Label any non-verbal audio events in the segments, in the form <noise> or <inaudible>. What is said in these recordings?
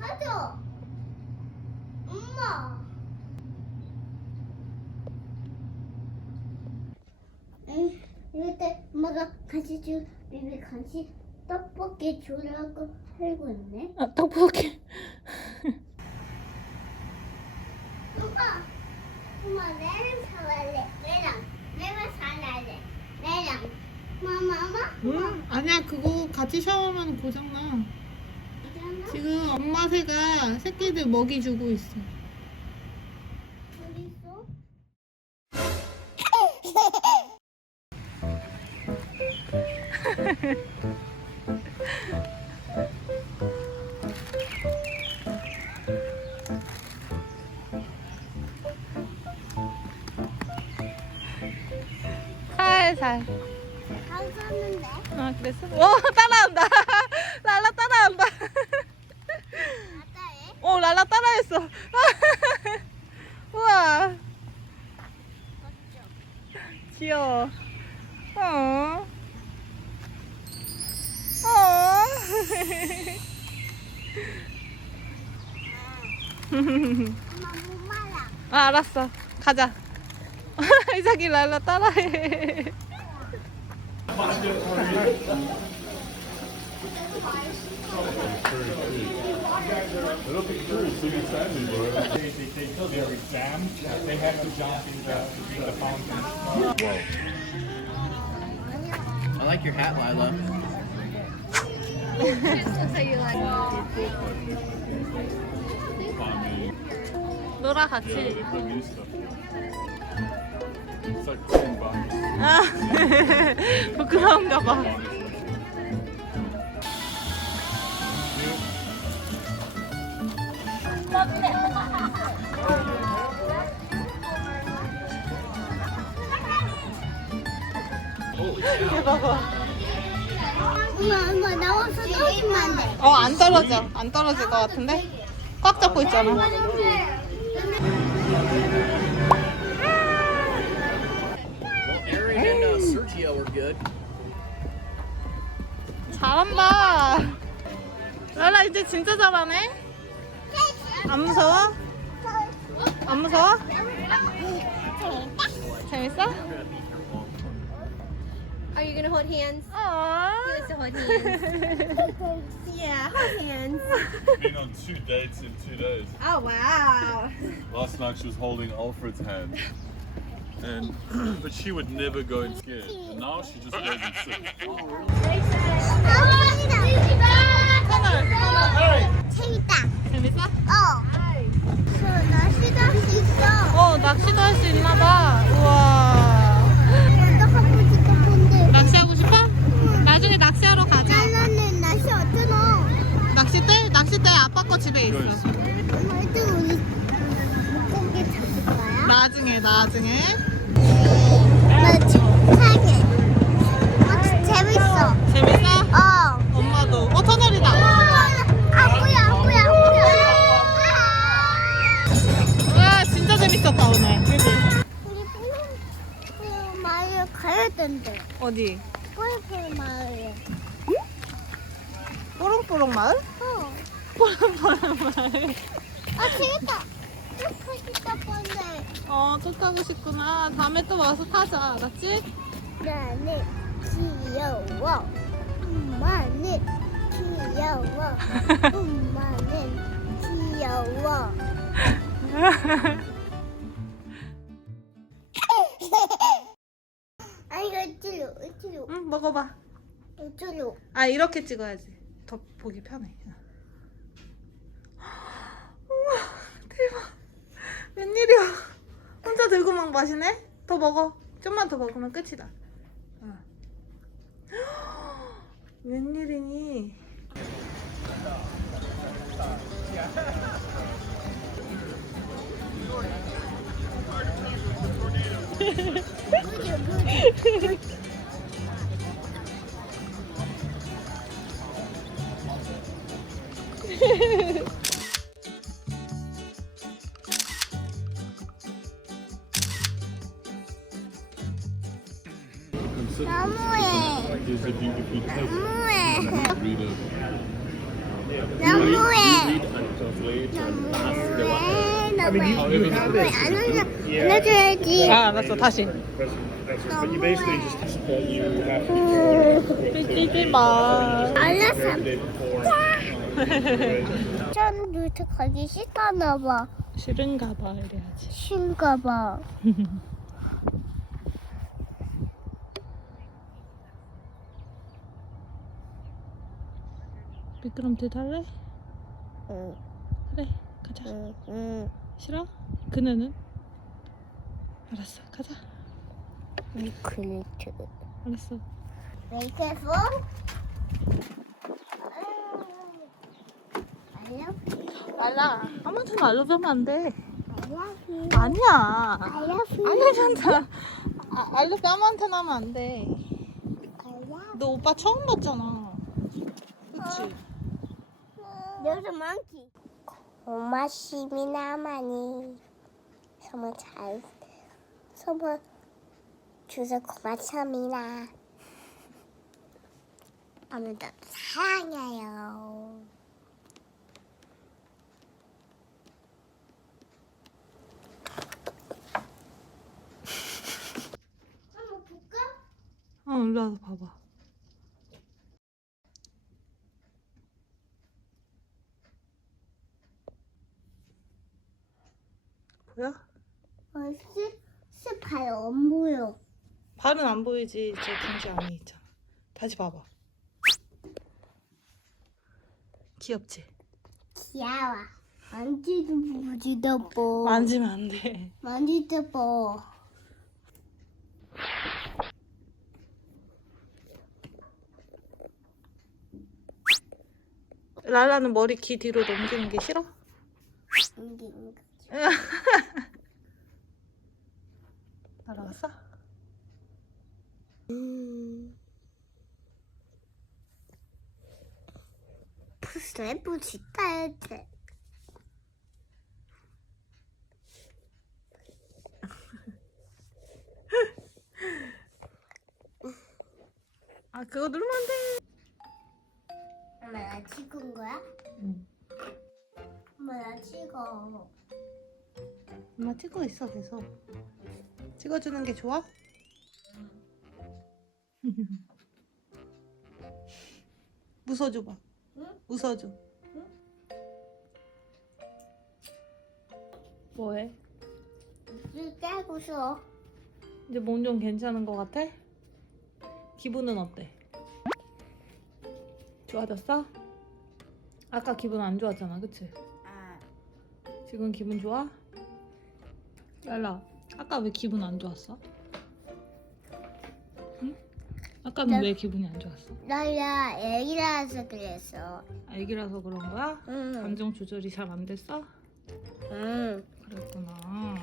가져. 엄마. 응, 이럴 때 엄마가 간식 주, 비비 간식 떡볶이 주라고 살고 있네. 아, 떡볶이. 엄마, 엄마 내랑 살래. 내랑, 내가 살래. 내랑. 마마마. 응? 아니야, 그거 같이 샤워하면 고장나. 지금 엄마 새가 새끼들 먹이 주고 있어. 어디 있어? <laughs> 랄라 따라했어. <laughs> 우와. 귀여워. 어. 어. 엄마 못 말아. 아, 알았어. 가자. <laughs> 이삭이 랄라 따라해. They, they take their exam, they have to jump in the, in the fountain. I like your hat, Lila. Funny. 놀아 같이. Yeah, <laughs> the new stuff. It's like ten bucks. 아, <laughs> 부끄러운가 봐. 어, 안 떨어져. 안 떨어질 것 같은데? 꽉 잡고 있잖아. 잘한다. 랄라 이제 진짜 잘하네. 안 무서워? 안 무서워? 재밌어? Are you gonna hold hands? 어. Let's hold hands. <laughs> yeah, hold hands. Been on two dates in two days. Oh wow. Last night she was holding Alfred's hand. And <clears throat> but she would never go and scared. Now she just goes and sits. 재밌다. 재밌어? 어. 저 날씨도 할 수 있어. 어, 낚시도 할 수 있나 봐. 우와. 어디? 푸른 마을에. 뽀롱뽀롱 마을? 어. 뽀롱뽀롱 마을. 아 재밌다. 쭉 싶다 본데. 어, 또 타고 싶구나. 다음에 또 와서 타자. 알았지? 나는 귀여워. 엄마는 귀여워. <laughs> 엄마는 귀여워. <laughs> 이쪽으로 응, 먹어봐. 이쪽으로. 아, 이렇게 찍어야지. 더 보기 편해. 우와, 대박. 웬일이야. 혼자 들고 막 마시네? 더 먹어. 좀만 더 먹으면 끝이다. 어. <gasps> 웬일이니? 너무해. Here's a beautiful peasant. 너무해. Read a, 너무해. read a translate and ask the one. I mean, you- you have it. 안 알려, Yeah. 알려줘야지. 아 알았어 다시 That's, that's what, but you basically just that you have to 삐삐삐 마 알았어. create for 전 루트 가기 싫다나 봐. 싫은가 봐 이래야지 싫은가 봐. 미끄럼틀 탈래? 응, 그래 가자 응, 응. 싫어? 그네는? 알았어 가자 미크리트. 알았어 메이크업? 알라 아무튼 알려주면 안돼 알려주. 아니야 알려주. 알려준다 아, 알려주 아무한테나 하면 안돼 알려. 너 오빠 처음 봤잖아 그치? There's a monkey. 고마 시미나 많이 선물 잘 선물 주서 고맙습니다. 오늘도 사랑해요. 한번 볼까? 어 일로 와서 봐봐 보여? 어, 스, 스파요 안 보여. 발은 안 보이지 저 경지 안에 있잖아 다시 봐봐 귀엽지? 귀여워. 만지도 보지도 보. 만지면 안 돼 만지도 보. 랄라는 머리 귀 뒤로 넘기는 게 싫어? 인기 인기. <laughs> 날아갔어? 부스에 부지다 돼. <laughs> 아 그거 누르면 안 돼 엄마 나 찍은 거야? 응. 엄마 나 찍어. 엄마 찍고 있어 계속 찍어주는 게 좋아? 웃어줘 <laughs> 봐 응? 웃어줘 뭐해? 술 깨고서 이제 몸 좀 괜찮은 것 같아? 기분은 어때? 좋아졌어? 아까 기분 안 좋았잖아 그치? 아 지금 기분 좋아? 랄라 아까 왜 기분 안 좋았어? 응? 아까는 나- 왜 기분이 안 좋았어? 나야 애기라서 그랬어. 애기라서 그런 거야? 응. 감정 조절이 잘 안 됐어? 응. 그랬구나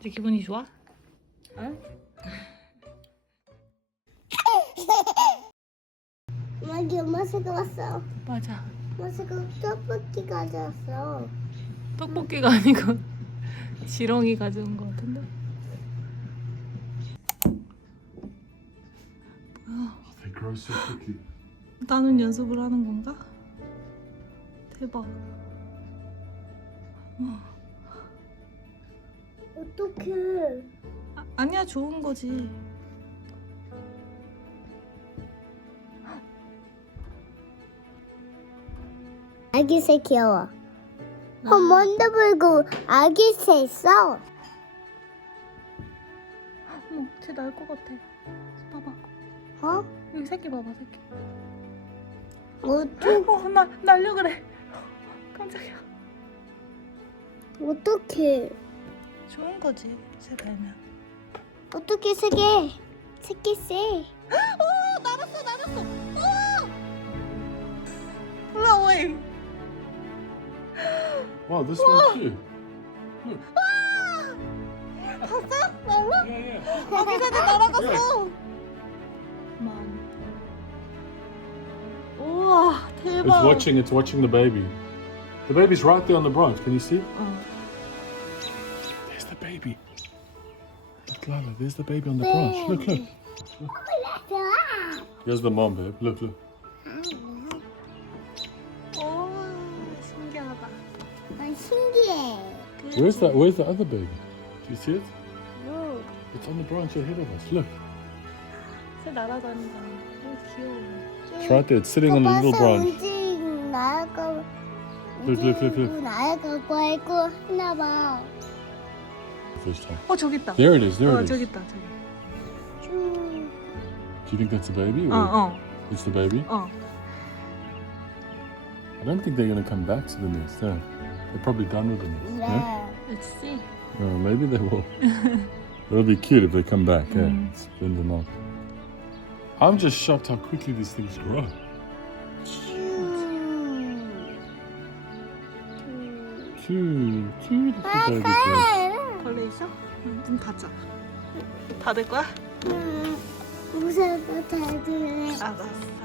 이제 기분이 좋아? 응? <laughs> 여기 엄마가 왔어. 맞아 엄마가 떡볶이 가져왔어. 떡볶이가 아니고 <laughs> 지렁이 가져온 거 같은데 Grow so quickly. 나는 연습을 하는 건가? 대박 어떡해. 아, 아니야 좋은 거지 아기새 귀여워. 어, 먼저 불고 아기새 있어. 어머 쟤 날 것 같아 봐봐 어? 여기 새끼 봐봐 새끼 어떡, 어, 나 날려 그래. 깜짝이야. 어떡해. 좋은 거지, 새 달면. 어떻게 세게? 새끼 세. 오, 날았어, 날았어. 오! 올라오잉. Wow, this one too. 봤어? 날라? Yeah, yeah. 아기 전에 날아갔어. It's watching. It's watching the baby. The baby's right there on the branch. Can you see? Oh. There's the baby. Look, Lala. There's the baby on the branch. Look, look. look. Here's the mom, babe. Look, look. Where's that? Where's the other baby? Do you see it? No. It's on the branch ahead of us. Look. 새 날아다니잖아. 오 귀여워. It's right there. It's sitting on the little 봐서 branch. 움직 나가 Look, look, look, look. 나가고 알고 하나 봐. First time. 어 저기 있다. There it is. There 어 it 저기 is. 있다 저기. 쭉. Do you think that's a baby? Or 어 어. It's the baby? 어. I don't think they're going to come back to the nest. Yeah. They're probably done with the nest. Yeah? 네. Let's see. Oh, maybe they will. <laughs> It'll be cute if they come back. Yeah. Mm. Spend the night. I'm just shocked how quickly these things grow. Cute, cute little baby birds. 벌레 있어? 응, 문 닫자. 닫을 거야? 음, 무서워 다들. 알았어.